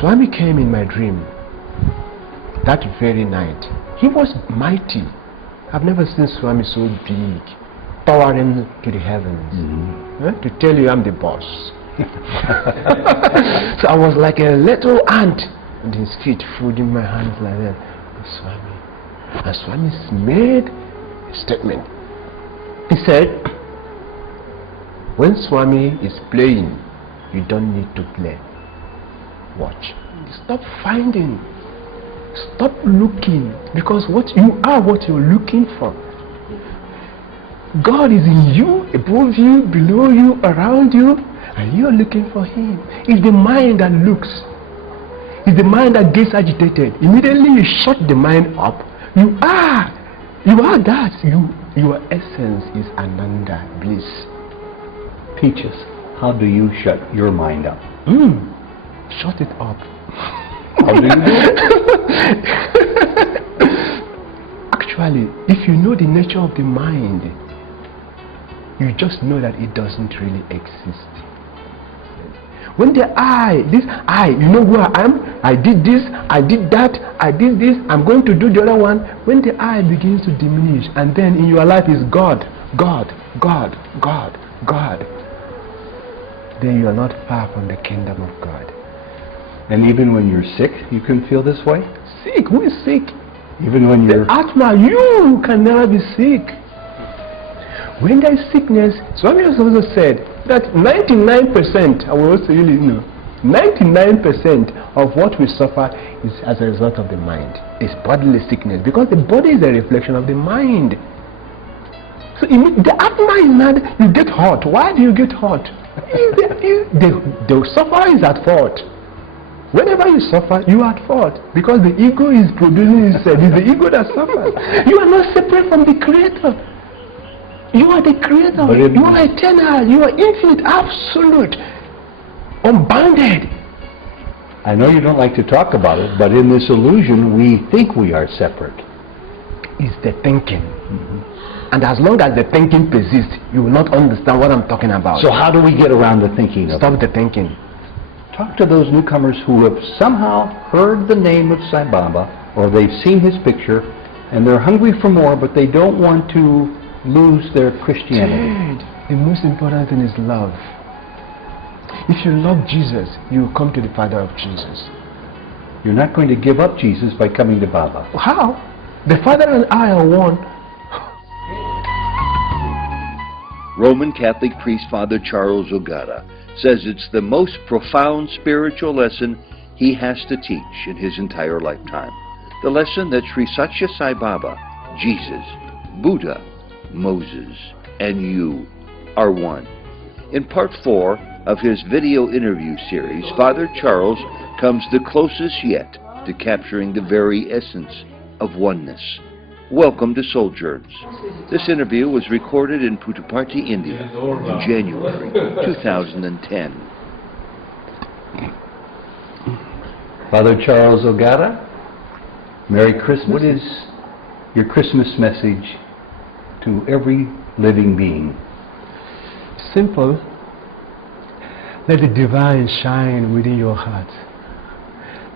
Swami came in my dream that very night. He was mighty. I've never seen Swami so big, towering to the heavens. To tell you I'm the boss. So I was like a little ant at his feet, folding my hands like that. Swami. And Swami made a statement. He said, when Swami is playing, you don't need to play. Watch. Stop finding. Stop looking. Because what you are, what you're looking for. God is in you, above you, below you, around you, and you're looking for Him. It's the mind that looks. It's the mind that gets agitated. Immediately you shut the mind up. You are that. Your essence is Ananda, bliss. Teach us, how do you shut your mind up? Shut it up. How do you do it? Actually, if you know the nature of the mind, you just know that it doesn't really exist. When the you know who I am, I did this, I did that, I did this, I'm going to do the other one. When the I begins to diminish, and then in your life is God, God, God, God, God, then you are not far from the kingdom of God. And even when you're sick, you can feel this way? Sick? Who is sick? Even when you're... The Atma, you can never be sick. When there is sickness, Swami has also said that 99%, I will also really know, 99% of what we suffer is as a result of the mind. It's bodily sickness, because the body is a reflection of the mind. So the Atma is mad, you get hot. Why do you get hot? The sufferer is at fault. Whenever you suffer, you are at fault, because the ego is producing itself. It's the ego that suffers. You are not separate from the Creator. You are the Creator. You are eternal. You are infinite, absolute, unbounded. I know you don't like to talk about it, but in this illusion, we think we are separate. It's the thinking. And as long as the thinking persists, you will not understand what I'm talking about. So how do we get around the thinking of Stop the thinking. Talk to those newcomers who have somehow heard the name of Sai Baba, or they've seen his picture, and they're hungry for more, but they don't want to lose their Christianity. Dude, the most important thing is love. If you love Jesus, you will come to the Father of Jesus. You're not going to give up Jesus by coming to Baba. How? The Father and I are one. Roman Catholic priest Father Charles Ogada says it's the most profound spiritual lesson he has to teach in his entire lifetime. The lesson that Sri Satya Sai Baba, Jesus, Buddha, Moses, and you are one. In part 4 of his video interview series, Father Charles comes the closest yet to capturing the very essence of oneness. Welcome to Souljourns. This interview was recorded in Puttaparthi, India in January 2010. Father Charles Ogada, Merry Christmas. What is your Christmas message to every living being? Simple. Let the divine shine within your heart.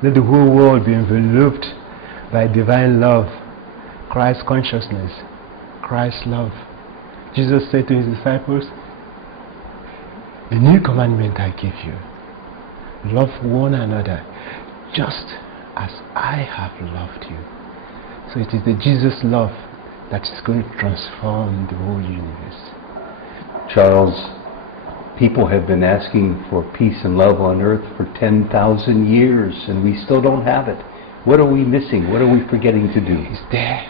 Let the whole world be enveloped by divine love, Christ consciousness, Christ love. Jesus said to his disciples, "A new commandment I give you. Love one another just as I have loved you." So it is the Jesus love that is going to transform the whole universe. Charles, people have been asking for peace and love on earth for 10,000 years, and we still don't have it. What are we missing? What are we forgetting to do? It's there.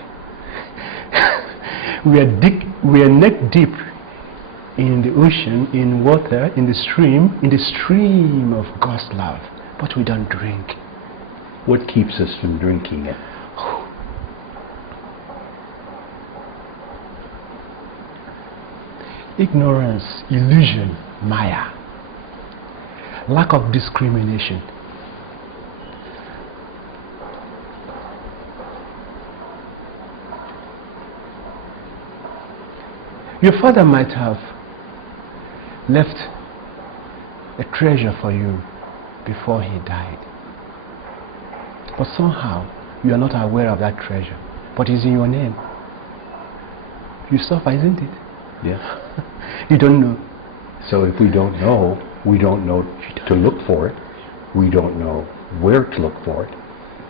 We are neck deep in the ocean, in water, in the stream of God's love, but we don't drink. What keeps us from drinking it? Ignorance, illusion, Maya, lack of discrimination. Your father might have left a treasure for you before he died. But somehow, you are not aware of that treasure. But it's in your name. You suffer, isn't it? Yes. You don't know. So if we don't know to look for it. We don't know where to look for it.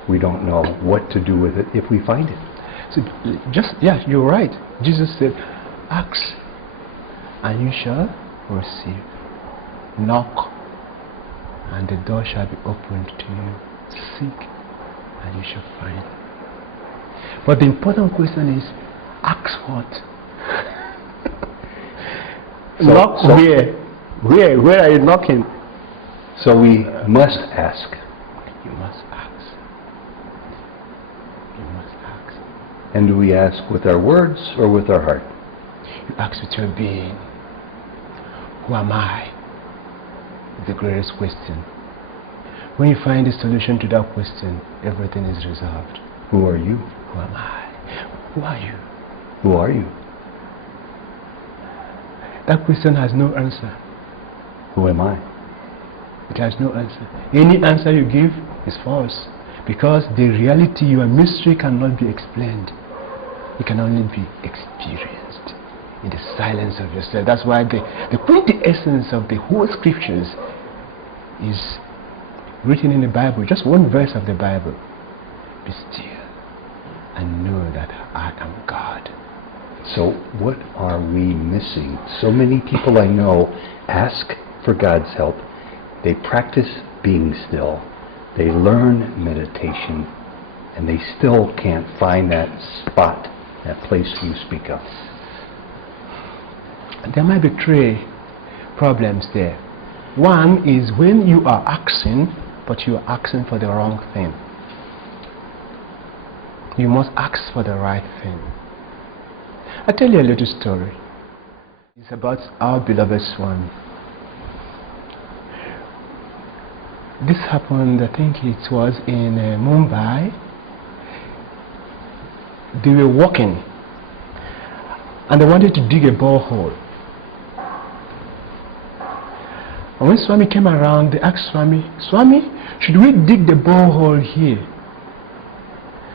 We don't know what to do with it if we find it. So yeah, you're right. Jesus said, ask and you shall receive. Knock and the door shall be opened to you. Seek and you shall find. But the important question is, ask what? Knock where? Where are you knocking? So we must ask. You must ask. You must ask. And do we ask with our words or with our heart? You ask with your being. Who am I? The greatest question. When you find the solution to that question, everything is resolved. Who are you? Who am I? Who are you? Who are you? That question has no answer. Who am I? It has no answer. Any answer you give is false, because the reality, your mystery, cannot be explained. It can only be experienced in the silence of yourself. That's why the quintessence of the whole scriptures is written in the Bible, just one verse of the Bible. Be still and know that I am God. So what are we missing? So many people I know ask for God's help. They practice being still. They learn meditation, and they still can't find that spot, that place you speak of. There might be three problems there. One is when you are asking, but you are asking for the wrong thing. You must ask for the right thing. I'll tell you a little story. It's about our beloved Swami. This happened, I think it was in Mumbai. They were walking and they wanted to dig a borehole. And when Swami came around, they asked Swami, Swami, should we dig the borehole here?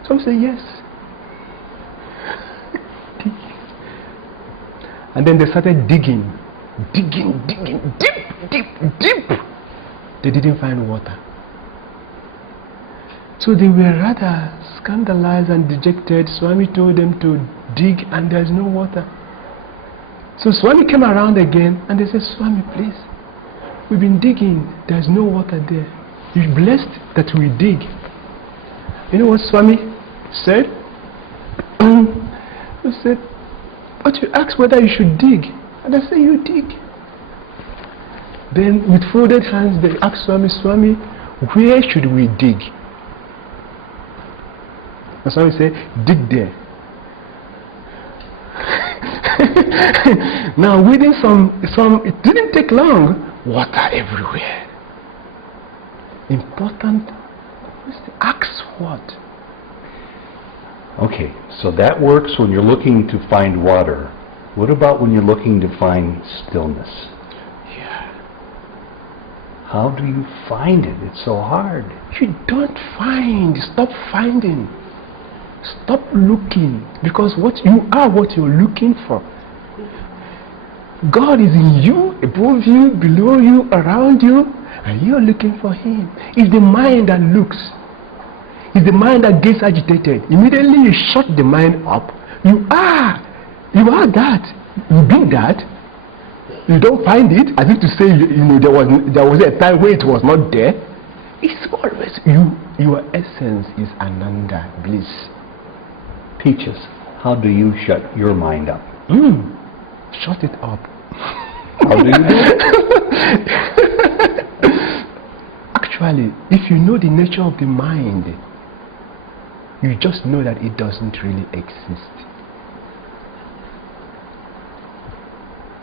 Swami said, yes. And then they started digging, deep. They didn't find water. So they were rather scandalized and dejected. Swami told them to dig and there's no water. So Swami came around again and they said, Swami, please, we've been digging, there's no water there. You're blessed that we dig. You know what Swami said? He said, but you asked whether you should dig. And I said, you dig. Then with folded hands they asked Swami, Swami, where should we dig? And Swami said, dig there. Now within it didn't take long, water everywhere. Important, ask what? Okay, so that works when you're looking to find water. What about when you're looking to find stillness? Yeah. How do you find it? It's so hard. You don't find. Stop finding. Stop looking. Because what you are, what you're looking for. God is in you, above you, below you, around you, and you're looking for Him. It's the mind that looks. It's the mind that gets agitated. Immediately you shut the mind up. You are that. You be that. You don't find it, as if to say, there was a time where it was not there. It's always you. Your essence is Ananda, bliss. Teach us, how do you shut your mind up? Shut it up. How do you do it? Actually, if you know the nature of the mind, you just know that it doesn't really exist.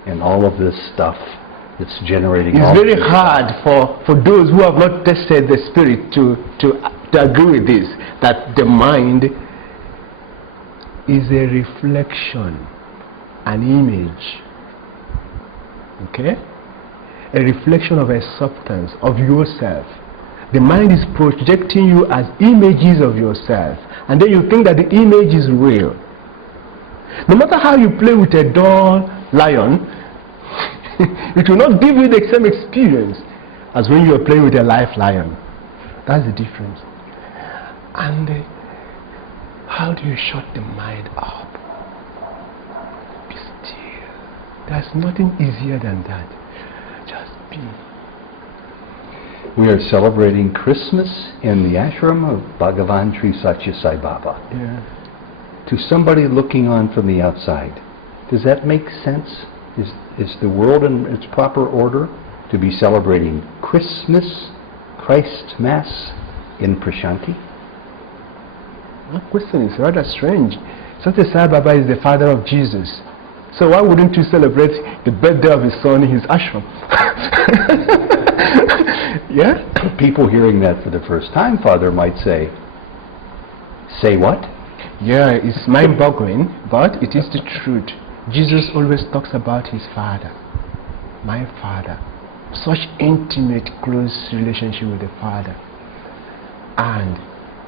And all of this stuff that's generating... It's very hard for those who have not tested the spirit to agree with this, that the mind is a reflection, an image, okay? A reflection of a substance, of yourself. the mind is projecting you as images of yourself, and then you think that the image is real. No matter how you play with a doll lion, it will not give you the same experience as when you are playing with a live lion. That's the difference. And how do you shut the mind up? Be still. There's nothing easier than that. Just be. We are celebrating Christmas in the ashram of Bhagavan Sri Satya Sai Baba. Yeah. To somebody looking on from the outside, does that make sense? Is the world in its proper order to be celebrating Christmas, Christ Mass in Prashanti? That question is rather strange. Satya Sai Baba is the father of Jesus. So why wouldn't you celebrate the birthday of his son in his ashram? Yeah? People hearing that for the first time, Father, might say what? Yeah, it's mind-boggling, but it is the truth. Jesus always talks about his father, my father. Such intimate, close relationship with the father. And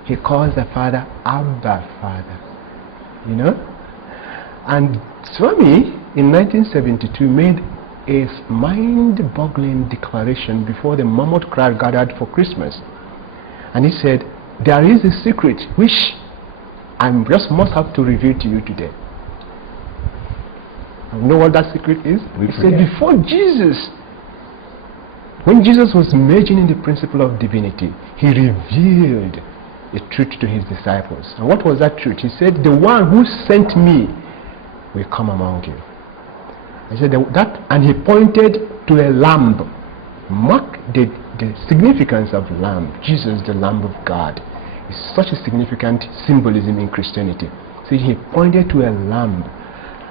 he calls the father Abba Father. You know? And Swami in 1972 made a mind-boggling declaration before the mammoth crowd gathered for Christmas. And he said, there is a secret which I just must have to reveal to you today. You know what that secret is? He said, before Jesus, when Jesus was merging in the principle of divinity, he revealed a truth to his disciples. And what was that truth? He said, the one who sent me will come among you. He said that, and he pointed to a lamb. Mark the significance of lamb. Jesus, the Lamb of God, is such a significant symbolism in Christianity. So he pointed to a lamb,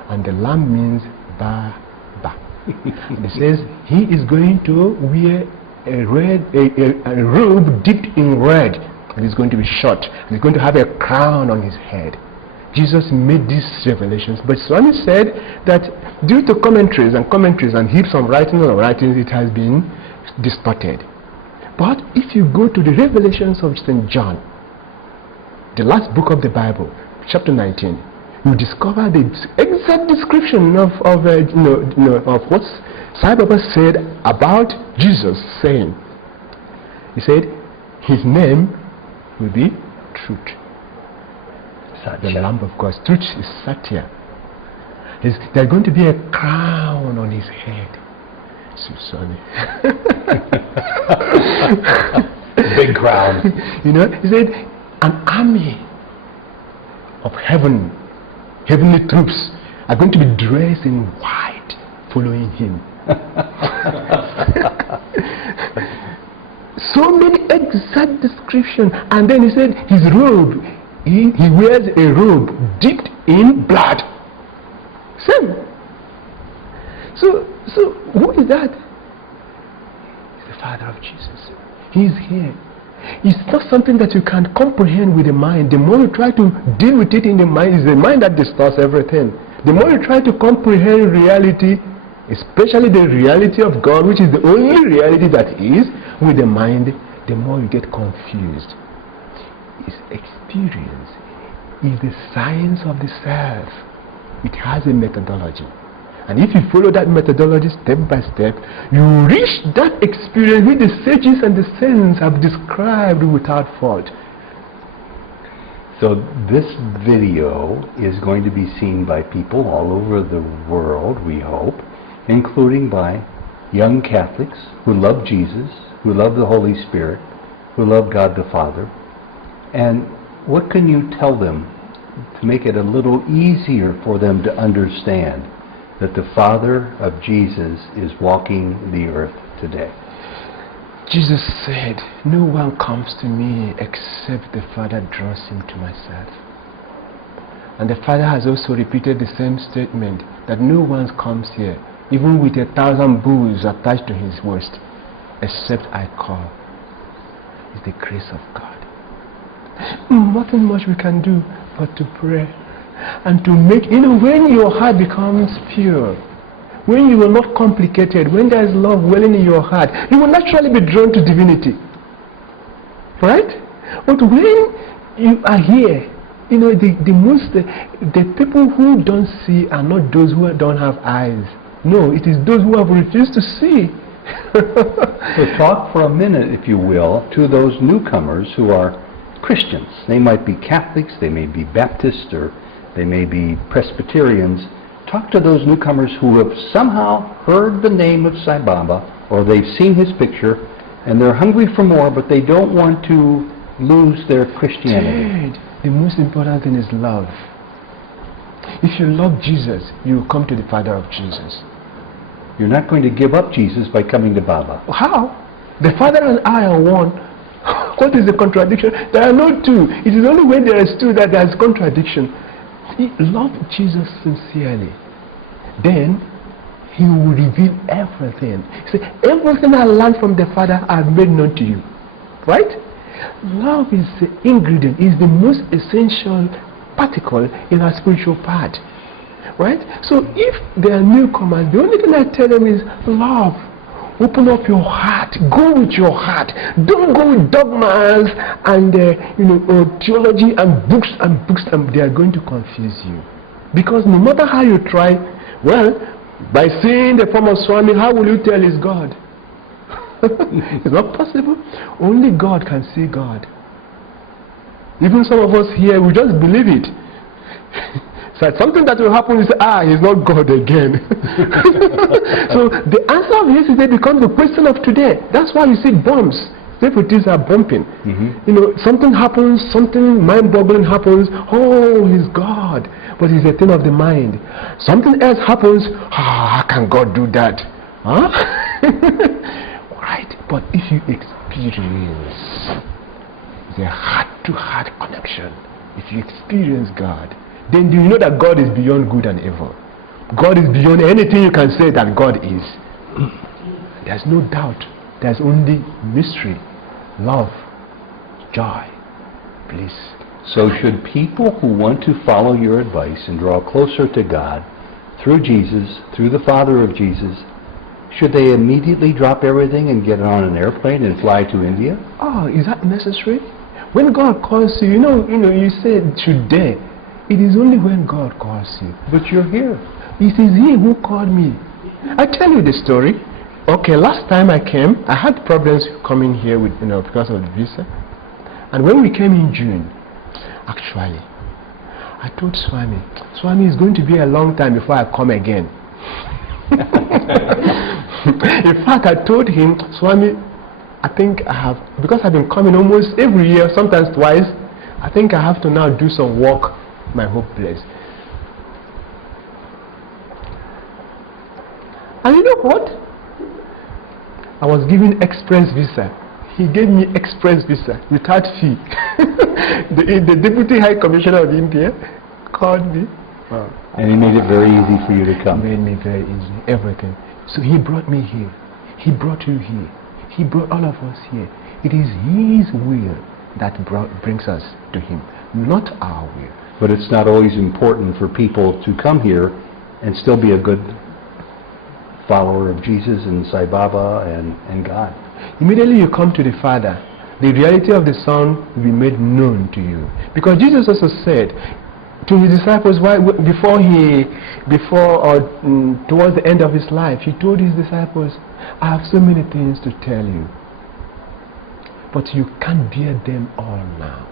and the lamb means Baba. He says he is going to wear a robe dipped in red, and he's going to be short, and he's going to have a crown on his head. Jesus made these revelations, but Swami said that due to commentaries and heaps of writings, it has been distorted. But if you go to the Revelations of St. John, the last book of the Bible, chapter 19, you discover the exact description of what Sai Baba said about Jesus, saying, he said, his name will be Truth. The Lamb of God. Truth is Satya. There's going to be a crown on his head. So sorry. Big crown. You know, he said, an army of heavenly troops are going to be dressed in white following him. So many exact description. And then he said his robe, he wears a robe dipped in blood. Same. So who is that? He's the Father of Jesus. He is here. It's not something that you can comprehend with the mind. The more you try to deal with it in the mind, it's the mind that distorts everything. The more you try to comprehend reality, especially the reality of God, which is the only reality that is, with the mind, the more you get confused. It's experience. It's the science of the self. It has a methodology. And if you follow that methodology step by step, you reach that experience which the sages and the saints have described without fault. So this video is going to be seen by people all over the world, we hope, including by young Catholics who love Jesus, who love the Holy Spirit, who love God the Father. And what can you tell them to make it a little easier for them to understand that the Father of Jesus is walking the earth today? Jesus said, no one comes to me except the Father draws him to myself. And the Father has also repeated the same statement, that no one comes here, even with 1,000 bulls attached to his waist, except I call. It's the grace of God. Nothing much we can do but to pray and to make, when your heart becomes pure, when you are not complicated, when there is love welling in your heart, you will naturally be drawn to divinity. Right? But when you are here, you know, the people who don't see are not those who don't have eyes. No, it is those who have refused to see. So talk for a minute, if you will, to those newcomers who are Christians. They might be Catholics, they may be Baptists, or they may be Presbyterians. Talk to those newcomers who have somehow heard the name of Sai Baba, or they've seen his picture, and they're hungry for more, but they don't want to lose their Christianity. Dude, the most important thing is love. If you love Jesus, you will come to the Father of Jesus. You're not going to give up Jesus by coming to Baba. How? The Father and I are one. What is the contradiction? There are no two. It is only when there is two that there is contradiction. Love Jesus sincerely. Then He will reveal everything. He said, everything I learned from the Father I have made known to you. Right? Love is the ingredient, is the most essential particle in our spiritual part. Right? So if they are newcomers, the only thing I tell them is love. Open up your heart. Go with your heart. Don't go with dogmas and theology and books, and they are going to confuse you. Because no matter how you try, well, by seeing the form of Swami, how will you tell he's God? It's not possible. Only God can see God. Even some of us here, we just believe it. So something that will happen is, he's not God again. So the answer of yesterday becomes the question of today. That's why you see bombs. Refugees are bumping. You know, something happens, something mind-boggling happens. Oh, he's God. But it's a thing of the mind. Something else happens. How can God do that? Huh? Right. But if you experience the heart-to-heart connection, if you experience God, then do you know that God is beyond good and evil? God is beyond anything you can say that God is. There's no doubt. There's only mystery, love, joy, bliss. So should people who want to follow your advice and draw closer to God through Jesus, through the Father of Jesus, should they immediately drop everything and get on an airplane and fly to India? Oh, is that necessary? When God calls you, you said today. It is only when God calls you. But you're here. It is He who called me. I tell you the story. Okay, last time I came, I had problems coming here with, because of the visa. And when we came in June, actually, I told Swami, it's going to be a long time before I come again. In fact, I told him, Swami, I think I have, because I've been coming almost every year, sometimes twice, I think I have to now do some work my whole place. And you know what? I was given express visa. He gave me express visa without fee. the Deputy High Commissioner of India called me. Wow. And he made it very easy for you to come. He made me very easy, everything. So he brought me here. He brought you here. He brought all of us here. It is His will that brings us to Him, not our will. But it's not always important for people to come here and still be a good follower of Jesus and Sai Baba and God. Immediately you come to the Father, the reality of the Son will be made known to you. Because Jesus also said to His disciples, towards the end of His life, He told His disciples, I have so many things to tell you, but you can't bear them all now.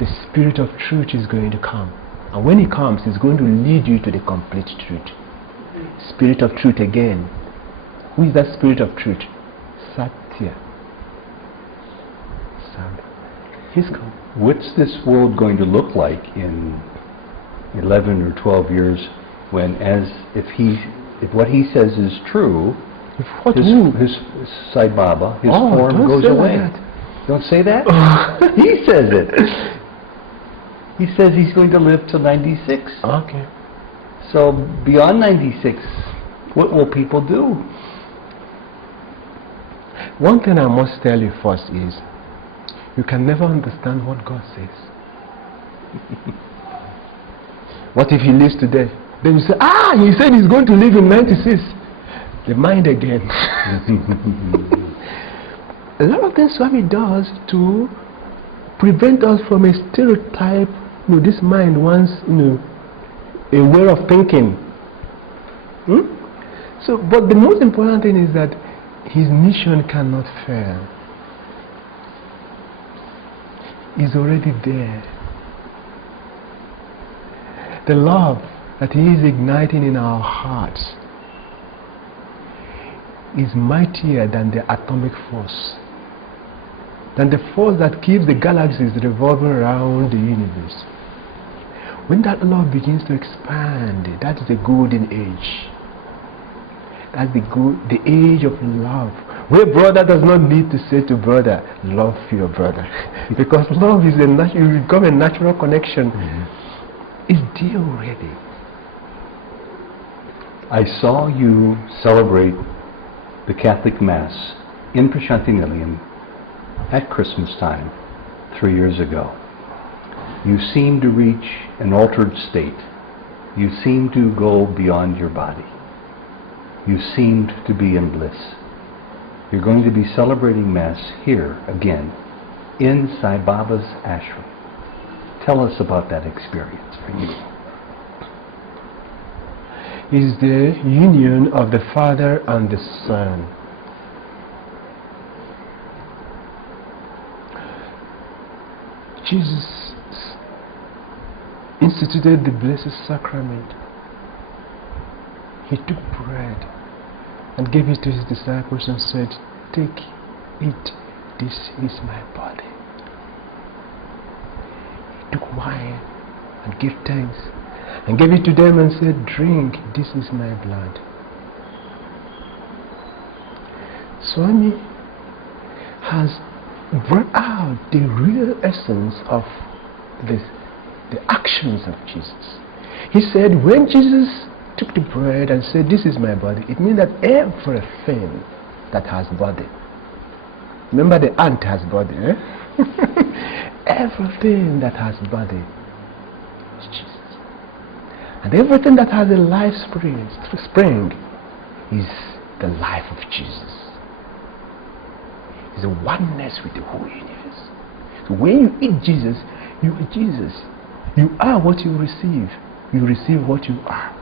The Spirit of truth is going to come. And when He comes, He's going to lead you to the complete truth. Spirit of truth again. Who is that Spirit of truth? Satya. He's come. What's this world going to look like in 11 or 12 years when, if what he says is true, his Sai Baba, his form goes away? Don't say that? He says it. He says he's going to live till 96. Okay. So beyond 96, what will people do? One thing I must tell you first is, you can never understand what God says. What if He lives today? Then you say, He said He's going to live in 96. The mind again. a lot of things Swami does to prevent us from a stereotype. This mind wants, a way of thinking. So, but the most important thing is that his mission cannot fail. Is already there. The love that he is igniting in our hearts is mightier than the atomic force, than the force that keeps the galaxies revolving around the universe. When that love begins to expand, that's the golden age. That's the age of love, where brother does not need to say to brother, love your brother. Because love is you become a natural connection. It's there already. I saw you celebrate the Catholic Mass in Prashanti Nilayam at Christmas time 3 years ago. You seemed to reach an altered state. You seemed to go beyond your body. You seemed to be in bliss. You're going to be celebrating Mass here again in Sai Baba's ashram. Tell us about that experience for you. Is the union of the Father and the Son. Jesus instituted the Blessed Sacrament. He took bread and gave it to his disciples and said, "Take, eat, this is my body." He took wine and gave thanks and gave it to them and said, "Drink, this is my blood." Swami has brought out the real essence of the actions of Jesus. He said, when Jesus took the bread and said, "This is my body," it means that everything that has body. Remember, the ant has body, eh? Everything that has body is Jesus. And everything that has a life spring is the life of Jesus. It's a oneness with the whole universe. So when you eat Jesus, you are Jesus. You are what you receive. You receive what you are.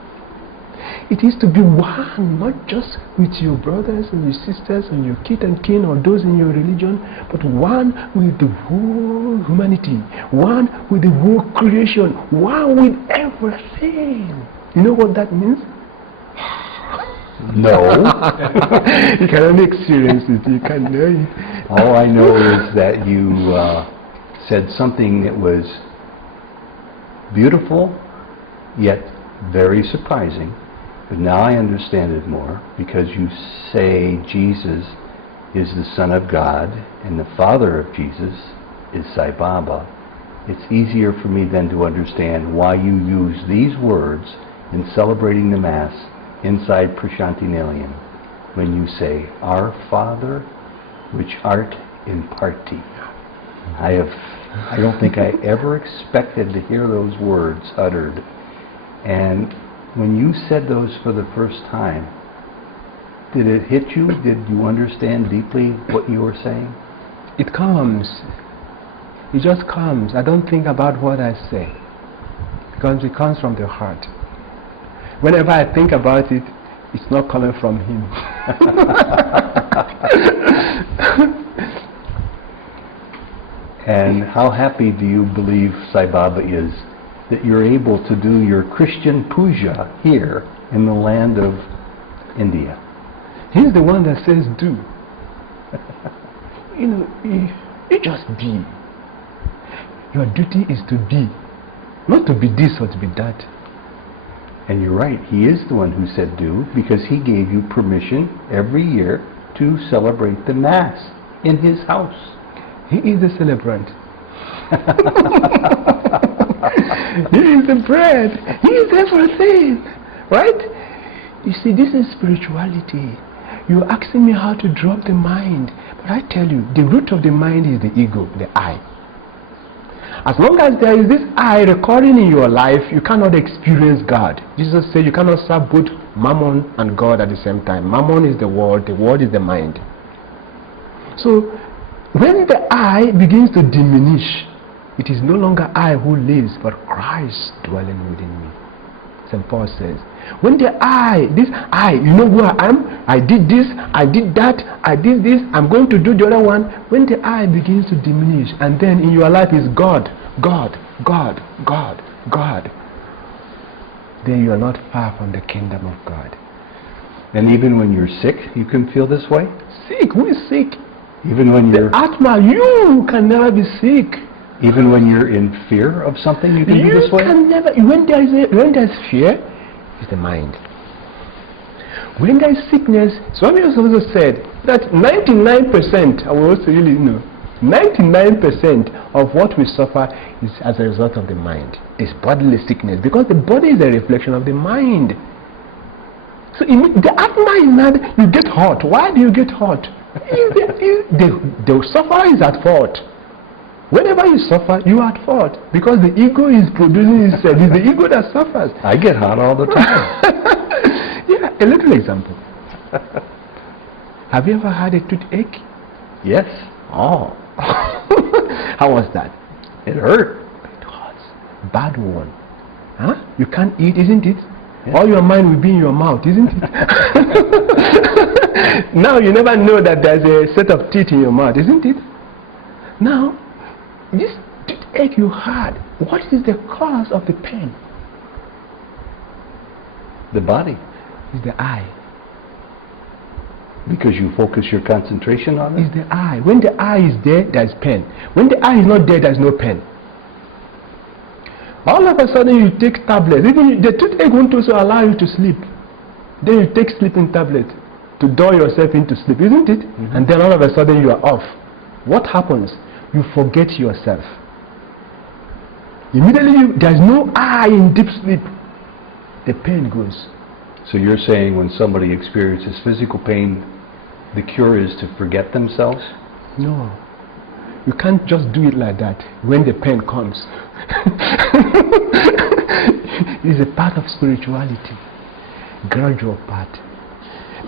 It is to be one, not just with your brothers and your sisters and your kith and kin or those in your religion, but one with the whole humanity, one with the whole creation, one with everything. You know what that means? No. You can only experience it. You can know it. All I know is that you said something that was beautiful, yet very surprising. But now I understand it more, because you say Jesus is the Son of God and the Father of Jesus is Sai Baba. It's easier for me then to understand why you use these words in celebrating the Mass inside Prashanti Nilayam when you say, "Our Father, which art in party." I don't think I ever expected to hear those words uttered. And when you said those for the first time, did it hit you? Did you understand deeply what you were saying? It comes. It just comes. I don't think about what I say, because it comes from the heart. Whenever I think about it, it's not coming from him. And how happy do you believe Sai Baba is that you're able to do your Christian puja here in the land of India? He's the one that says do. You just be. Your duty is to be, not to be this or to be that. And you're right, he is the one who said do, because he gave you permission every year to celebrate the Mass in his house. He is the celebrant. He is the bread. He is everything. Right? You see, this is spirituality. You're asking me how to drop the mind. But I tell you, the root of the mind is the ego, the I. As long as there is this I recording in your life, you cannot experience God. Jesus said you cannot serve both Mammon and God at the same time. Mammon is the world is the mind. So when the I begins to diminish, it is no longer I who lives, but Christ dwelling within me. St. Paul says, when the I, this I, you know who I am, I did this, I did that, I did this, I'm going to do the other one. When the I begins to diminish, and then in your life is God, God, God, God, God, then you are not far from the kingdom of God. And even when you're sick, you can feel this way? Sick? Who is sick? Even when you're... The Atma, you can never be sick. Even when you're in fear of something, you can be this way? You can never... When there's fear, it's the mind. When there's sickness, Swami also said that 99%, I will also really know, 99% of what we suffer is as a result of the mind. It's bodily sickness, because the body is a reflection of the mind. So the Atma is not, you get hot. Why do you get hot? The sufferer is at fault. Whenever you suffer, you are at fault, because the ego is producing itself. It's the ego that suffers. I get hot all the time. Yeah, a little example. Have you ever had a toothache? Yes. Oh. How was that? It hurt. It hurts. Bad one. Huh? You can't eat, isn't it? Yeah. All your mind will be in your mouth, isn't it? Now you never know that there's a set of teeth in your mouth, isn't it? Now, this toothache you had, what is the cause of the pain? The body. It's the eye. Because you focus your concentration on it? It's the eye. When the eye is there, there's pain. When the eye is not there, there's no pain. All of a sudden you take tablets. Even the toothache won't also allow you to sleep. Then you take sleeping tablets to dull yourself into sleep, isn't it? Mm-hmm. And then all of a sudden you are off. What happens? You forget yourself. Immediately there's no I in deep sleep. The pain goes. So you're saying when somebody experiences physical pain, the cure is to forget themselves? No. You can't just do it like that when the pain comes. It is a part of spirituality. Gradual part.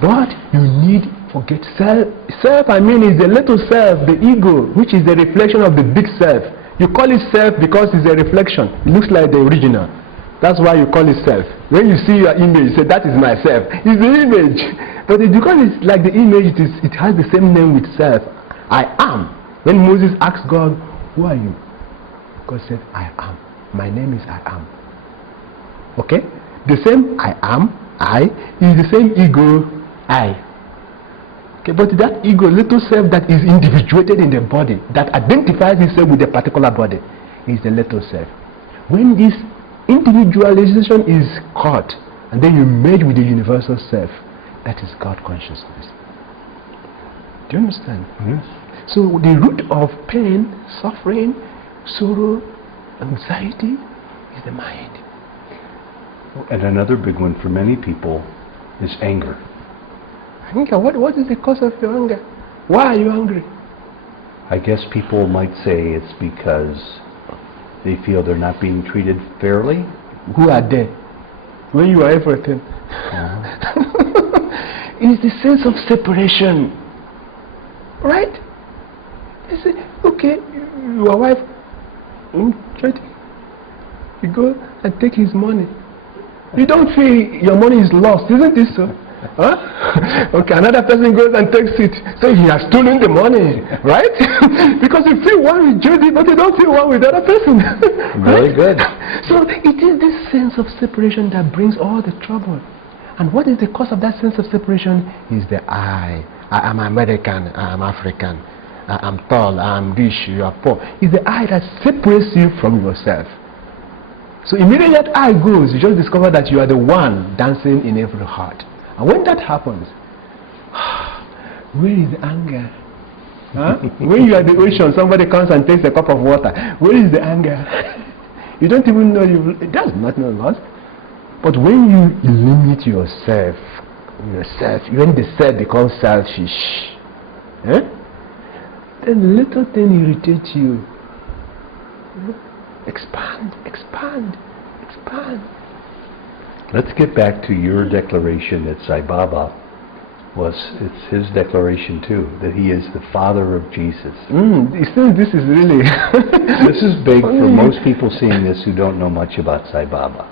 But you need forget self. Self, I mean, is the little self, the ego, which is the reflection of the big self. You call it self because it's a reflection. It looks like the original. That's why you call it self. When you see your image, you say, that is myself. It's the image. But because it's like the image, it has the same name with self. I am. When Moses asked God, who are you? God said, I am. My name is I am. Okay? The same I am, I, is the same ego, I. Okay, but that ego, little self that is individuated in the body, that identifies itself with a particular body, is the little self. When this individualization is caught, and then you merge with the universal self, that is God consciousness. Do you understand? Yes. So the root of pain, suffering, sorrow, anxiety is the mind. And another big one for many people is anger. Anger? What is the cause of your anger? Why are you angry? I guess people might say it's because they feel they're not being treated fairly. Who are they? When you are everything. It's the sense of separation. Right? You say, okay, your wife, Jody, you go and take his money. You don't feel your money is lost, isn't it so? Huh? Okay, another person goes and takes it. So he has stolen the money, right? Because you feel one with Jody, but you don't feel one with the other person. Very good. So it is this sense of separation that brings all the trouble. And what is the cause of that sense of separation? Is the I. I am American, I am African, I am tall, I am rich, you are poor. It's the I that separates you from yourself. So immediately that I goes, you just discover that you are the one dancing in every heart. And when that happens, where is the anger? Huh? When you are at the ocean, somebody comes and takes a cup of water. Where is the anger? You don't even know that's not no loss. But when you limit yourself, when the self becomes selfish, then little thing irritates you. Expand, expand, expand. Let's get back to your declaration that Sai Baba Well, it's his declaration too, that he is the Father of Jesus. This is really... This is big for most people seeing this who don't know much about Sai Baba.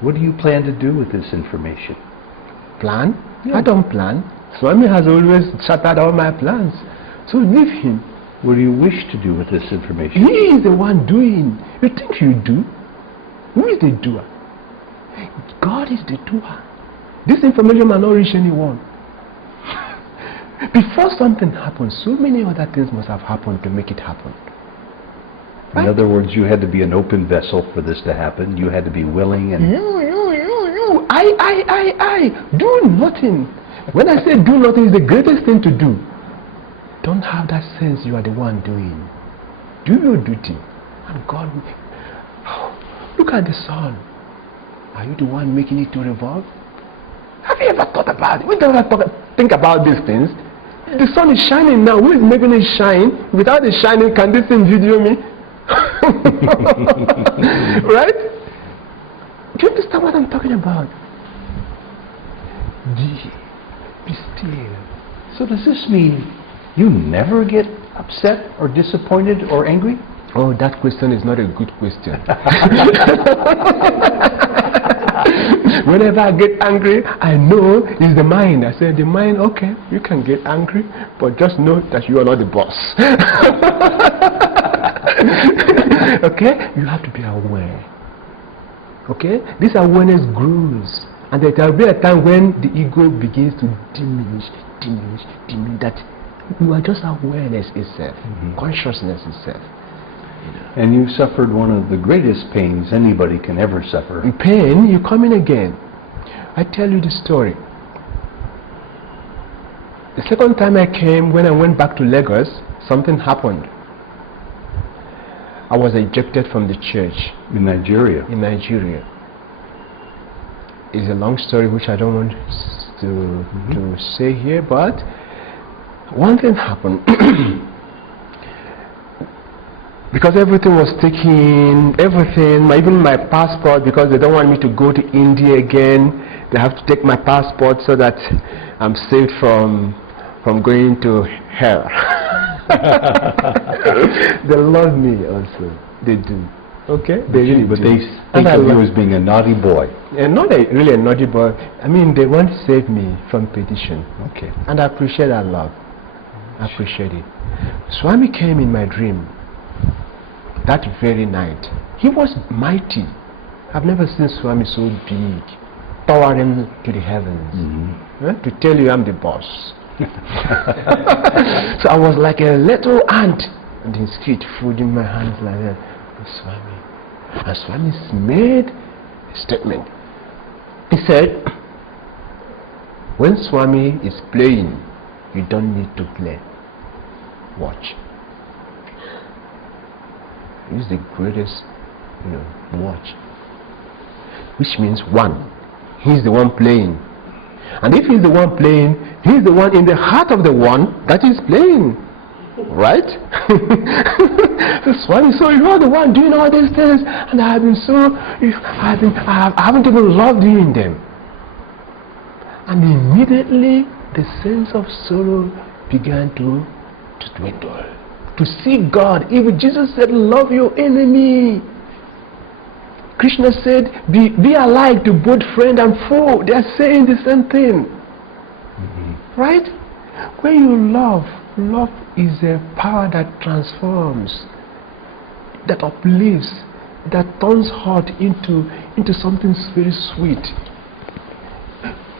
What do you plan to do with this information? Plan? Yeah. I don't plan. Swami has always shattered all my plans. So leave him. What do you wish to do with this information? He is the one doing. You think you do? Who is the doer? God is the doer. This information might not reach anyone. Before something happens, so many other things must have happened to make it happen. In other words, you had to be an open vessel for this to happen. You had to be willing and... I. Do nothing. When I say do nothing, it's the greatest thing to do. Don't have that sense you are the one doing. Do your duty. And God will... Look at the sun. Are you the one making it to revolve? Have you ever thought about it? We don't ever think about these things. The sun is shining now. Who is making it shine? Without it shining, can this thing video me? Right? Do you understand what I'm talking about? Be still. So does this mean you never get upset or disappointed or angry? Oh, that question is not a good question. Whenever I get angry, I know it's the mind. I say, the mind, okay, you can get angry, but just know that you are not the boss. Okay? You have to be aware. Okay? This awareness grows. And there will be a time when the ego begins to diminish, that you are just awareness itself, consciousness itself. And you suffered one of the greatest pains anybody can ever suffer. In pain, you come in again. I tell you the story. The second time I came, when I went back to Lagos, something happened. I was ejected from the church. In Nigeria? In Nigeria. It's a long story which I don't want to say here, but one thing happened. Because everything was taken, even my passport, because they don't want me to go to India again. They have to take my passport so that I'm saved from going to hell. They love me also. They do. Okay? They really but do. they think of you as being a naughty boy. And not really a naughty boy. I mean, they want to save me from petition. Okay. And I appreciate that love. I appreciate it. Swami came in my dream that very night. He was mighty. I've never seen Swami so big, towering to the heavens. To tell you I'm the boss. So I was like a little ant on the street, folding my hands like that. Swami. And Swami made a statement. He said, when Swami is playing, you don't need to play. Watch. He's the greatest, watch. Which means one, he's the one playing. And if he's the one playing, he's the one in the heart of the one that is playing. Right? Swami, so you are the one doing all these things, and I haven't even loved doing them. And immediately the sense of sorrow began to dwindle. To see God, even Jesus said, love your enemy. Krishna said, be alike to both friend and foe. They are saying the same thing. Right? When you love is a power that transforms, that uplifts, that turns hurt into something very sweet.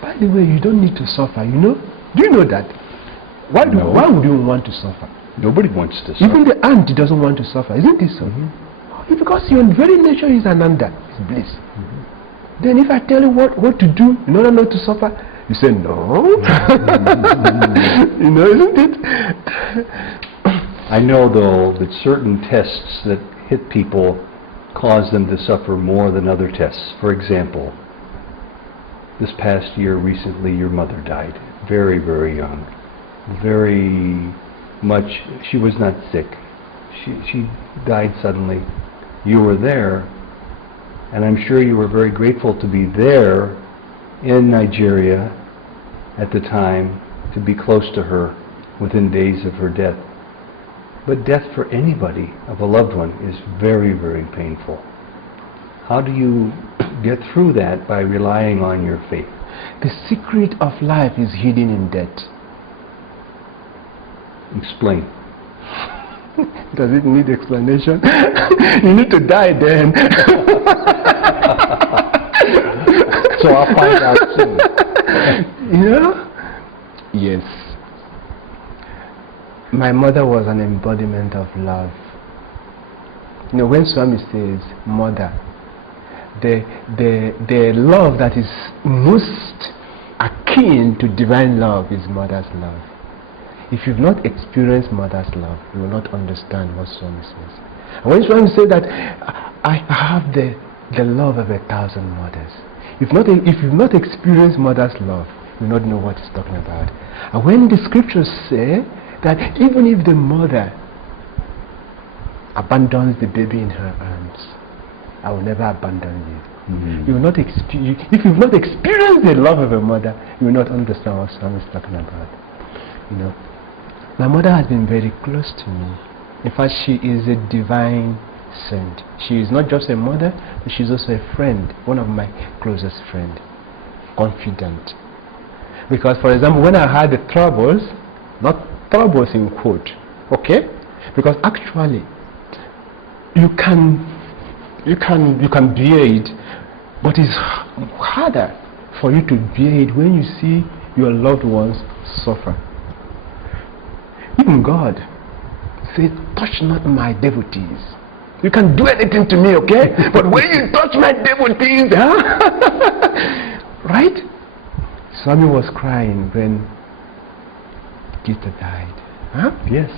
By the way, you don't need to suffer, Do you know that? Why would you want to suffer? Nobody wants to suffer. Even the ant doesn't want to suffer, isn't it so? Because your very nature is ananda, is bliss. Then if I tell you what to do in order not to suffer, you say no. Isn't it? I know though that certain tests that hit people cause them to suffer more than other tests. For example, this past year recently your mother died, very, very young. Very much, she was not sick. She died suddenly. You were there, and I'm sure you were very grateful to be there in Nigeria at the time to be close to her within days of her death. But death for anybody of a loved one is very, very painful. How do you get through that? By relying on your faith. The secret of life is hidden in death. Explain. Does it need explanation? You need to die then. So I'll find out soon. You know? Yes. My mother was an embodiment of love. You know, when Swami says mother, the love that is most akin to divine love is mother's love. If you've not experienced mother's love, you will not understand what Swami says. And when Swami said that I have the love of 1,000 mothers, if you've not experienced mother's love, you will not know what he's talking about. And when the scriptures say that even if the mother abandons the baby in her arms, I will never abandon you. Mm-hmm. You will not if you've not experienced the love of a mother, you will not understand what Swami is talking about. You know, my mother has been very close to me. In fact, she is a divine saint. She is not just a mother, but she's also a friend, one of my closest friends, confidant. Because, for example, when I had the troubles, not troubles in quote, okay? Because actually, you can bear it, but it's harder for you to bear it when you see your loved ones suffer. Even God says, touch not my devotees. You can do anything to me, okay? But when you touch my devotees, right? Swami was crying when Gita died. Huh? Yes.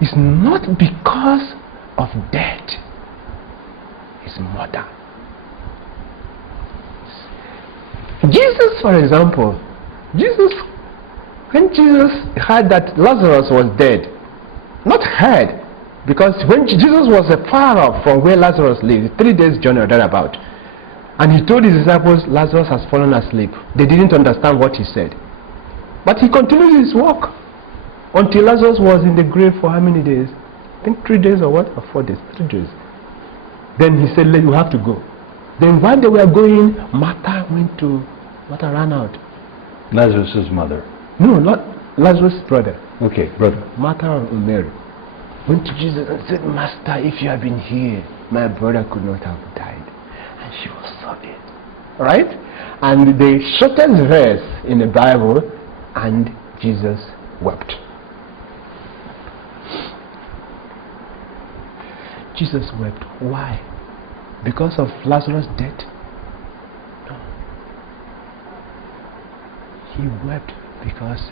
It's not because of death. His mother. Jesus, for example, when Jesus heard that Lazarus was dead, not heard, because when Jesus was far off from where Lazarus lived, 3 days journey or thereabout, and he told his disciples, Lazarus has fallen asleep. They didn't understand what he said. But he continued his walk until Lazarus was in the grave for how many days? I think 3 days or what? Or 4 days? 3 days. Then he said, you have to go. Then while they were going, Martha ran out. Lazarus' mother. No, not Lazarus' brother. Okay, brother. Martha and Mary went to Jesus and said, Master, if you had been here, my brother could not have died. And she was sobbing. Right? And the shortest verse in the Bible, and Jesus wept. Jesus wept. Why? Because of Lazarus' death? No. He wept because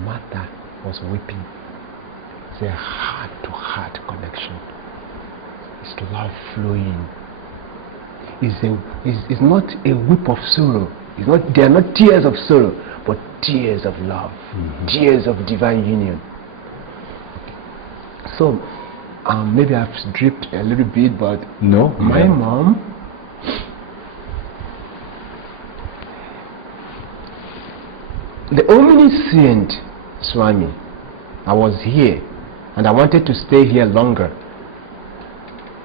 Martha was weeping. It's a heart-to-heart connection. It's love flowing. It's not a weep of sorrow. They are not tears of sorrow, but tears of love. Mm-hmm. Tears of divine union. So, maybe I've dripped a little bit, but no, my mom, the omniscient Swami, I was here and I wanted to stay here longer,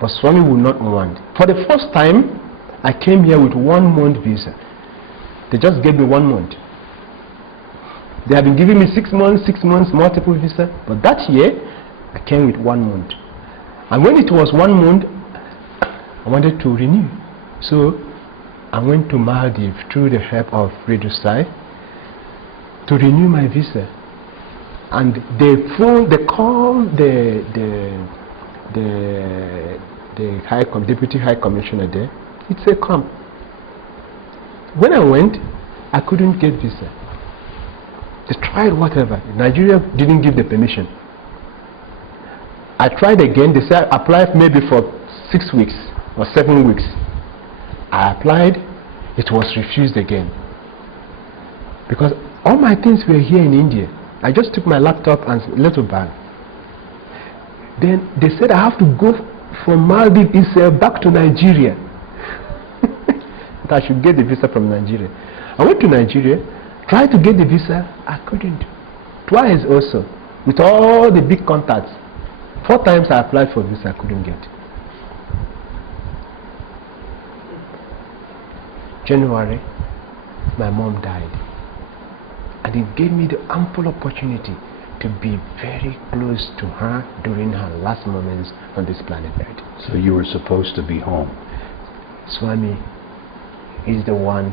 but Swami would not want. For the first time, I came here with 1 month visa. They just gave me 1 month. They have been giving me 6 months, multiple visa, but that year I came with 1 month. And when it was 1 month, I wanted to renew. So I went to Maldives through the help of Registrarse to renew my visa. And they called the deputy high commissioner there. He said, come. When I went, I couldn't get visa. They tried whatever. Nigeria didn't give the permission. I tried again. They said apply maybe for 6 weeks or 7 weeks. I applied. It was refused again. Because all my things were here in India. I just took my laptop and little bag. Then they said I have to go from Maldives itself back to Nigeria. That I should get the visa from Nigeria. I went to Nigeria. Tried to get the visa, I couldn't. Twice also, with all the big contacts. 4 times I applied for visa, I couldn't get. January, my mom died. And it gave me the ample opportunity to be very close to her during her last moments on this planet Earth. So you were supposed to be home. Swami is the one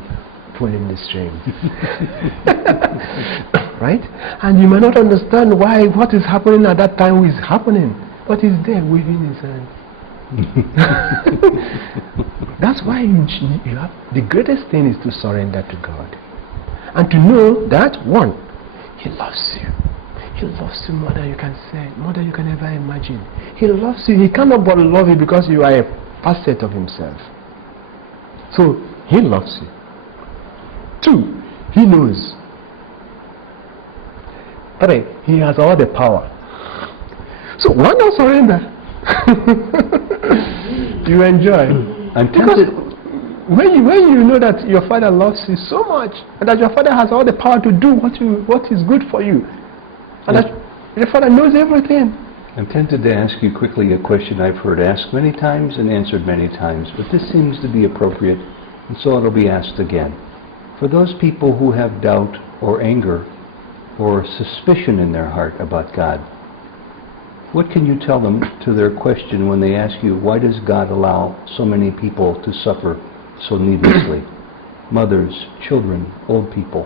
pulling the string. Right? And you may not understand why what is happening at that time is happening, but he's there waving his hand. That's why you have, the greatest thing is to surrender to God. And to know that, one, He loves you. He loves you more than you can say, more than you can ever imagine. He loves you. He cannot but love you because you are a facet of Himself. So, He loves you. 2, He knows. 3, He has all the power. So, why not surrender? You enjoy. I'm tempted. When you know that your Father loves you so much, and that your Father has all the power to do what is good for you, and that your Father knows everything. I'm tempted to ask you quickly a question I've heard asked many times and answered many times, but this seems to be appropriate, and so it'll be asked again. For those people who have doubt or anger or suspicion in their heart about God, what can you tell them to their question when they ask you, why does God allow so many people to suffer so needlessly? Mothers, children, old people.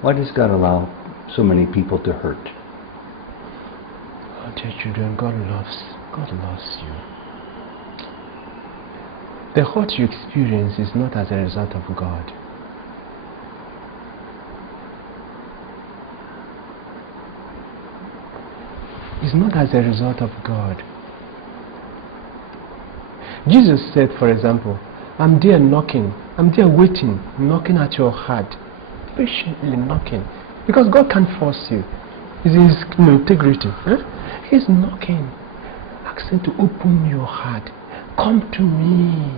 Why does God allow so many people to hurt? Oh, dear children, God loves you. The hurt you experience is not as a result of God. It's not as a result of God. Jesus said, for example, I'm there knocking, I'm there waiting, knocking at your heart, patiently knocking, because God can't force you. It's His integrity. He's knocking, asking to open your heart. Come to me,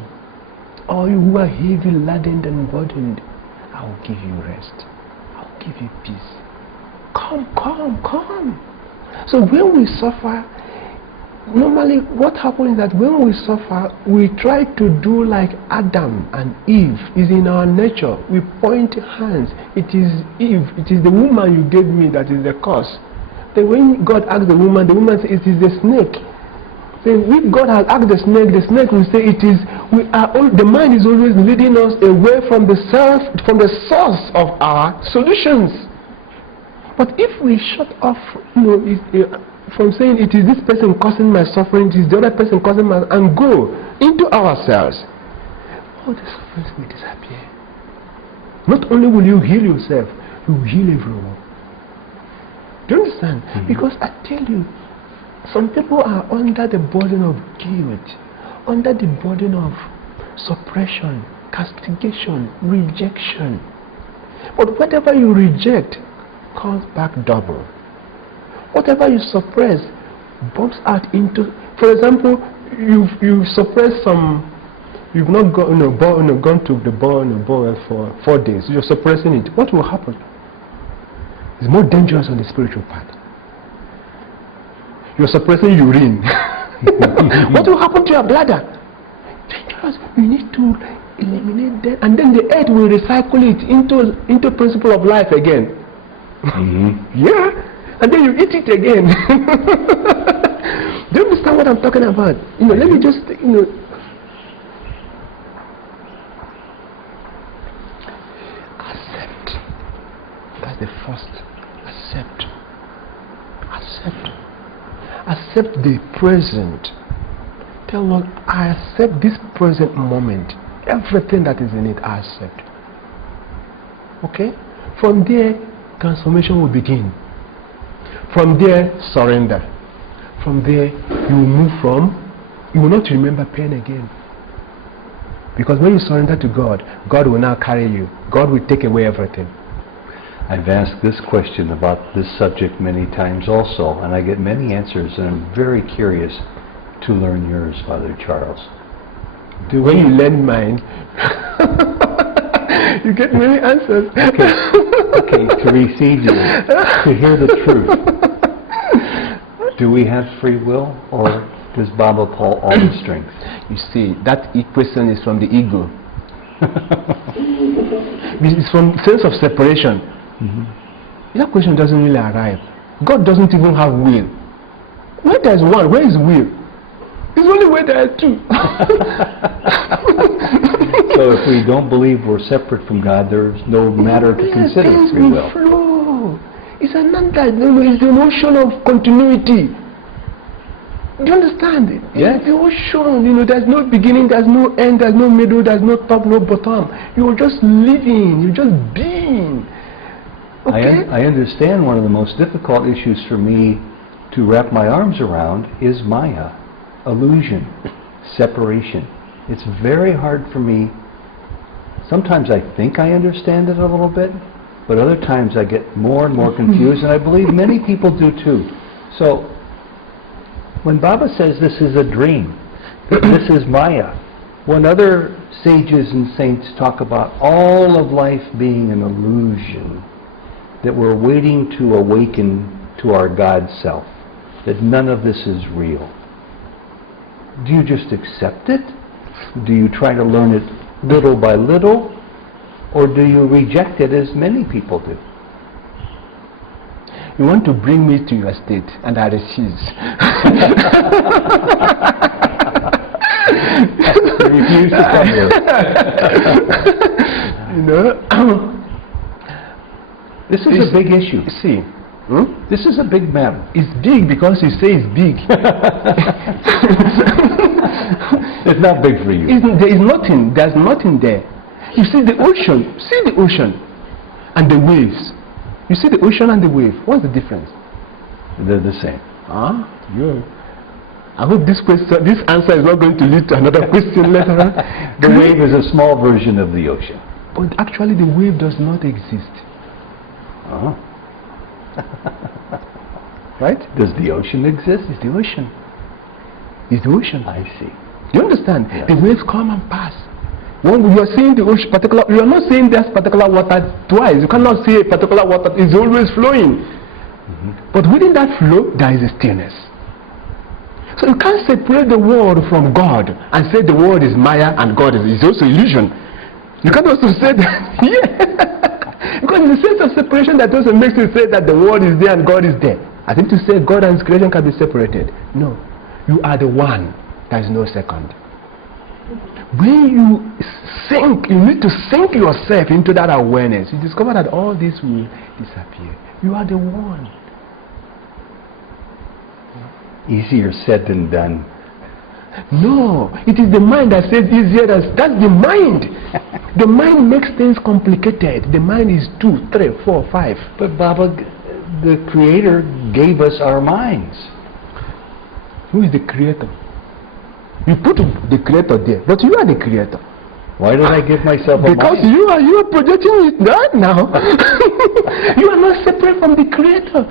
all you who are heavy laden and burdened. I will give you rest. I will give you peace. Come, come, come. So when we suffer, normally what happens is that when we suffer, we try to do like Adam and Eve. It's in our nature. We point hands. It is Eve, it is the woman you gave me that is the cause. Then when God asked the woman says it is the snake. Then if God has asked the snake will say it is, the mind is always leading us away from the source of our solutions. But if we shut off, from saying it is this person causing my suffering, it is the other person causing my, and go into ourselves, all the sufferings will disappear. Not only will you heal yourself, you will heal everyone. Do you understand? Because I tell you, some people are under the burden of guilt, under the burden of suppression, castigation, rejection. But whatever you reject comes back double. Whatever you suppress bumps out into, for example, you suppress some, you've not gone to the ball for 4 days, you're suppressing it. What will happen? It's more dangerous on the spiritual part. You're suppressing urine. What will happen to your bladder? Dangerous. You need to eliminate that, and then the earth will recycle it into principle of life again. Yeah, and then you eat it again. Do you understand what I'm talking about? Let me just, accept. That's the first. Accept the present. Tell Lord, I accept this present moment. Everything that is in it, I accept. Okay? From there, transformation will begin. From there, surrender. From there, you will not remember pain again. Because when you surrender to God, God will now carry you. God will take away everything. I've asked this question about this subject many times also, and I get many answers, and I'm very curious to learn yours, Father Charles. When you learn mine, You get many answers. Okay, to receive you, to hear the truth. Do we have free will, or does Baba pull all the strings? You see, that question is from the ego. It's from sense of separation. That question doesn't really arrive. God doesn't even have will. Where there's one, where is will? It's only where there are two. So if we don't believe we're separate from God, there's no matter to consider free will. Flow. It's an it's the notion of continuity. Do you understand it? Yes. It's the ocean, there's no beginning, there's no end, there's no middle, there's no top, no bottom. You're just living, you're just being. Okay? I understand one of the most difficult issues for me to wrap my arms around is Maya, illusion, separation. It's very hard for me. Sometimes I think I understand it a little bit, but other times I get more and more confused, and I believe many people do too. So, when Baba says this is a dream, this is Maya, when other sages and saints talk about all of life being an illusion, that we're waiting to awaken to our God self, that none of this is real, do you just accept it? Do you try to learn it little by little? Or do you reject it as many people do? You want to bring me to your state, and I refuse. You refuse to come here. This is a big issue. See, this is a big matter. It's big because you say it's big. It's not big for you. There is nothing. There's nothing there. You see the ocean. See the ocean and the waves. You see the ocean and the wave. What's the difference? They're the same. Yeah. I hope this answer is not going to lead to another question later on. The wave is a small version of the ocean. But actually the wave does not exist. Right? Does the ocean exist? It's the ocean. It's the ocean. I see. You understand? Yeah. The waves come and pass. When you are seeing the ocean, you are not seeing this particular water twice. You cannot see a particular water. It's always flowing. But within that flow, there is a stillness. So you can't separate the world from God and say the world is Maya and God is also illusion. You can't also say that. Because in the sense of separation, that also makes you say that the world is there and God is there. I think to say God and creation can be separated. No. You are the one. There is no second. When you sink, you need to sink yourself into that awareness. You discover that all this will disappear. You are the one. Easier said than done. No, it is the mind that says easier. That's the mind. The mind makes things complicated. The mind is 2, 3, 4, 5. But Baba, the Creator gave us our minds. Who is the Creator? You put the Creator there, but you are the Creator. Why did I give myself a because mind? you are projecting it right now. You are not separate from the Creator.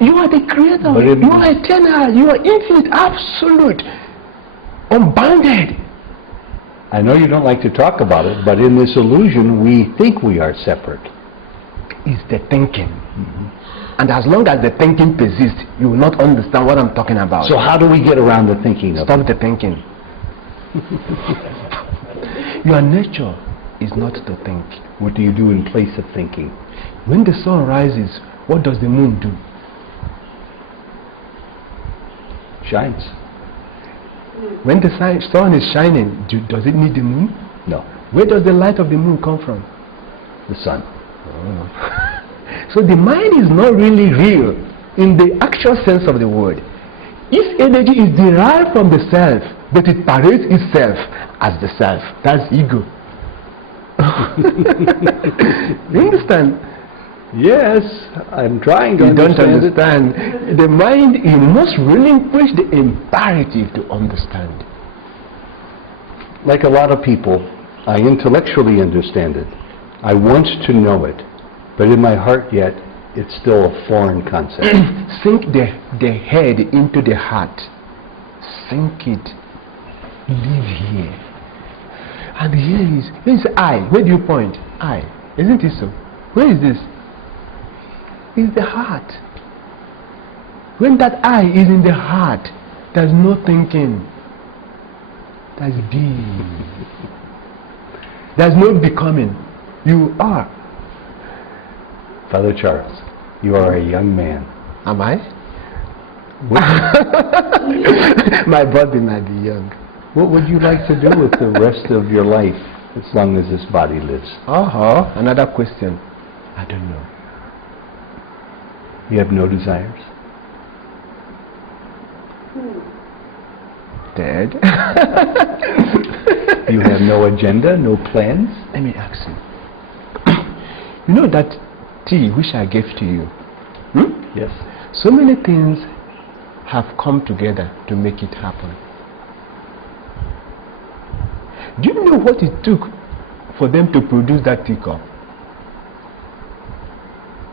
You are the Creator. You are eternal. You are infinite, absolute, unbounded. I know you don't like to talk about it, but in this illusion, we think we are separate. It's the thinking. And as long as the thinking persists, you will not understand what I'm talking about. So how do we get around the thinking of Stop the thinking. Your nature is not to think. What do you do in place of thinking? When the sun rises, what does the moon do? Shines. When the sun is shining, does it need the moon? No. Where does the light of the moon come from? The sun. So the mind is not really real in the actual sense of the word. Its energy is derived from the self, but it parades itself as the self. That's ego. You understand? Yes, I'm trying to understand. You don't understand. The mind, you must relinquish the imperative to understand. Like a lot of people, I intellectually understand it. I want to know it. But in my heart yet, it's still a foreign concept. Sink the head into the heart. Sink it. Live here. And here is I. Where do you point? I. Isn't it so? Where is this? It's the heart. When that I is in the heart, there's no thinking. There's being. There's no becoming. You are. Father Charles, you are a young man. Am I? My body might be young. What would you like to do with the rest of your life as long as this body lives? Another question. I don't know. You have no desires? Dead. You have no agenda, no plans? Let me ask you. You know that tea which I gave to you? Yes. So many things have come together to make it happen. Do you know what it took for them to produce that teacup?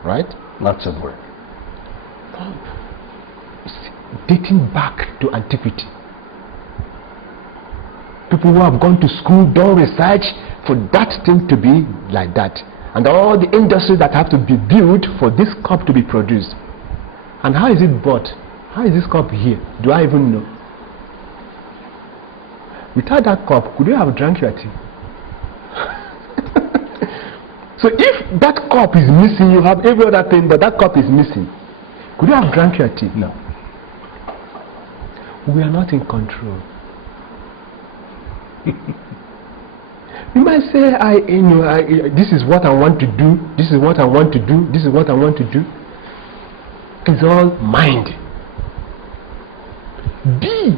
Right? Lots of work. Dating back to antiquity. People who have gone to school, done research for that thing to be like that. And all the industries that have to be built for this cup to be produced. And how is it bought? How is this cup here? Do I even know? Without that cup, could you have drank your tea? So if that cup is missing, you have every other thing, but that cup is missing. Could you have drank your tea? No. We are not in control. You might say, this is what I want to do, this is what I want to do, this is what I want to do. It's all mind. Be.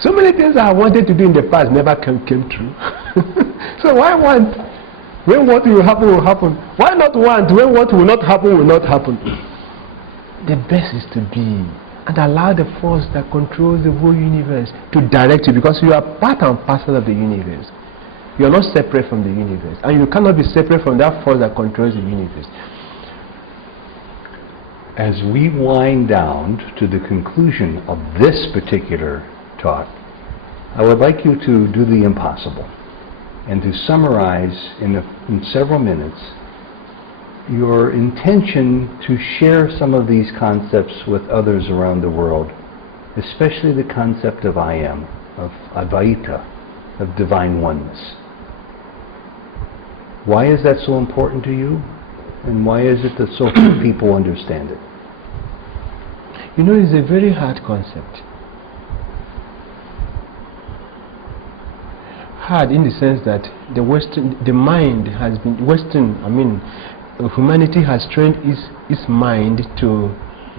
So many things I wanted to do in the past never came true. So why want? When what will happen. Why not want when what will not happen? The best is to be. And allow the force that controls the whole universe to direct you, because you are part and parcel of the universe. You are not separate from the universe, and you cannot be separate from that force that controls the universe. As we wind down to the conclusion of this particular talk, I would like you to do the impossible and to summarize in several minutes your intention to share some of these concepts with others around the world, especially the concept of I am, of Advaita, of divine oneness. Why is that so important to you? And why is it that so few people understand it? You know, it's a very hard concept. Hard in the sense that the mind has been humanity has trained its mind to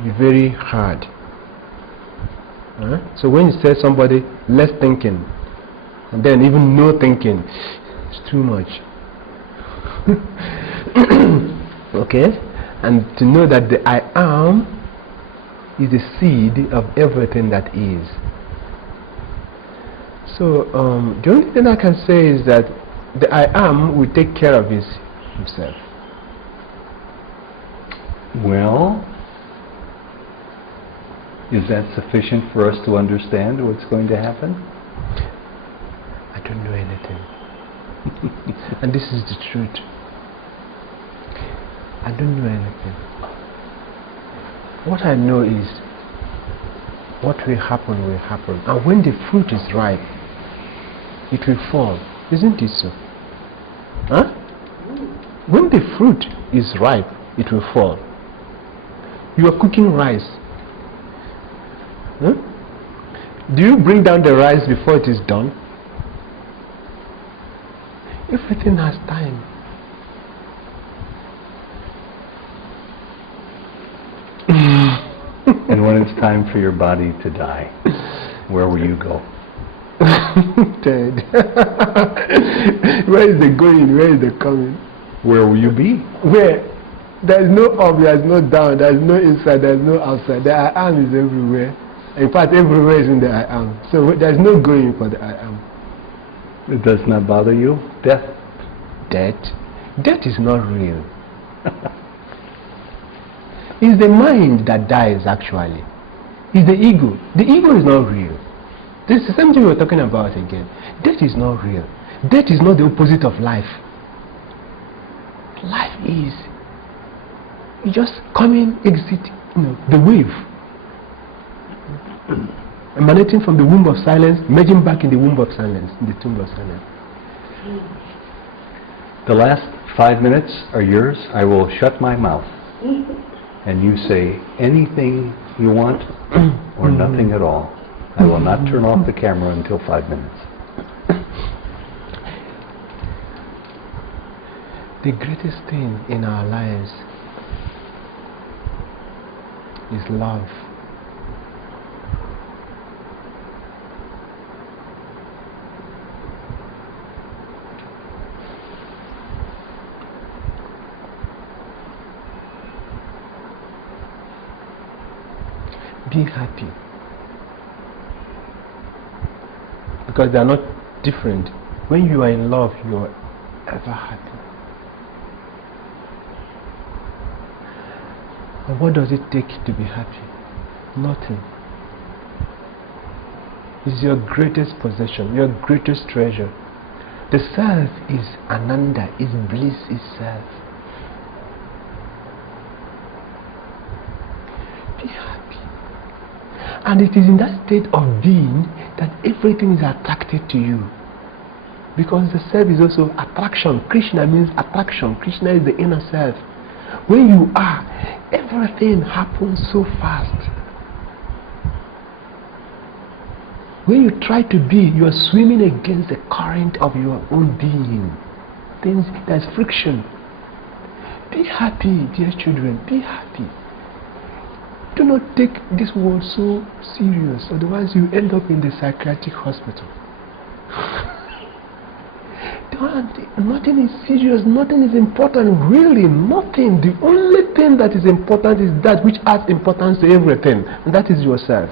be very hard. So when you say somebody less thinking, and then even no thinking, it's too much. Okay? And to know that the I am is the seed of everything that is. So the only thing I can say is that the I am will take care of himself. Well, is that sufficient for us to understand what's going to happen? I don't know anything. And this is the truth. I don't know anything. What I know is what will happen will happen. And when the fruit is ripe, it will fall. Isn't it so? Huh? When the fruit is ripe, it will fall. You are cooking rice. Huh? Do you bring down the rice before it is done? Everything has time. And when it's time for your body to die, where will you go? Dead. Where is the going? Where is the coming? Where will you be? Where? There is no up, there is no down, there is no inside, there is no outside. The I am is everywhere. In fact, everywhere is in the I am. So there is no going for the I am. It does not bother you? Death? Death? Death is not real. It's the mind that dies actually. It's the ego. The ego is not real. This is the same thing we were talking about again. Death is not real. Death is not the opposite of life. Life is you just come in, exit, the wave. Emanating from the womb of silence, merging back in the womb of silence, in the tomb of silence. The last 5 minutes are yours. I will shut my mouth. And you say anything you want or nothing at all. I will not turn off the camera until 5 minutes. The greatest thing in our lives is love. Be happy. Because they are not different. When you are in love, you are ever happy. And what does it take to be happy? Nothing. It's your greatest possession, your greatest treasure. The self is Ananda, is bliss itself. Be happy. And it is in that state of being that everything is attracted to you. Because the self is also attraction. Krishna means attraction. Krishna is the inner self. When you are, everything happens so fast. When you try to be, you are swimming against the current of your own being. There's friction. Be happy, dear children. Be happy. Do not take this world so serious, otherwise you end up in the psychiatric hospital. Nothing is serious, nothing is important, really, nothing. The only thing that is important is that which adds importance to everything, and that is yourself.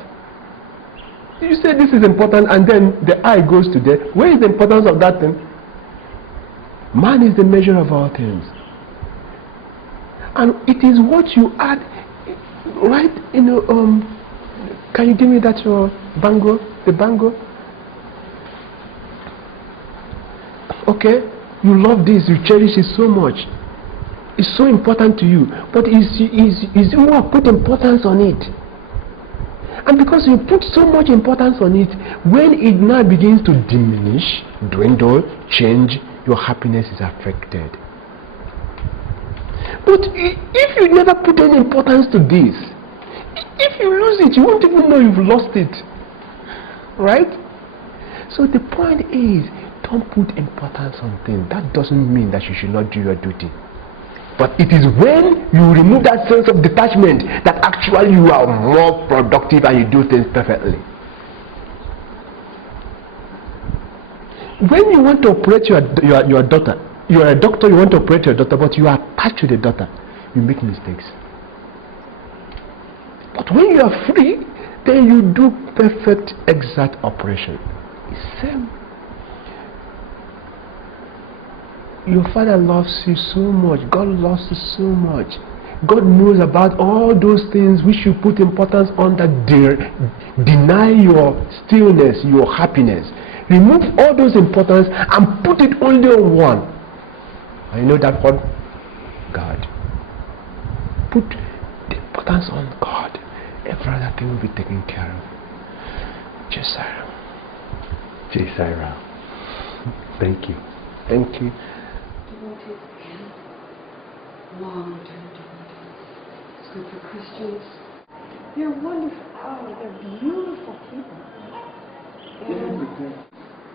You say this is important, and then the eye goes to there. Where is the importance of that thing? Man is the measure of all things. And it is what you add, right? Can you give me that your bango? The bango? Okay, you love this, you cherish it so much. It's so important to you. But is you have put importance on it. And because you put so much importance on it, when it now begins to diminish, dwindle, change, your happiness is affected. But if you never put any importance to this, if you lose it, you won't even know you've lost it. Right? So the point is, don't put importance on things. That doesn't mean that you should not do your duty. But it is when you remove that sense of detachment that actually you are more productive and you do things perfectly. When you want to operate your daughter, you are a doctor, you want to operate your daughter, but you are attached to the daughter, you make mistakes. But when you are free, then you do perfect, exact operation. It's same. Your father loves you so much. God loves you so much. God knows about all those things which you put importance on that deny your stillness, your happiness. Remove all those importance and put it only on one. I know that what? God. Put the importance on God. Every other thing will be taken care of. Jai Sai Ram. Jai Sai Ram. Thank you. Thank you. Long-term devotees. It's good for Christians. They're wonderful. Oh, they're beautiful people.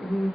And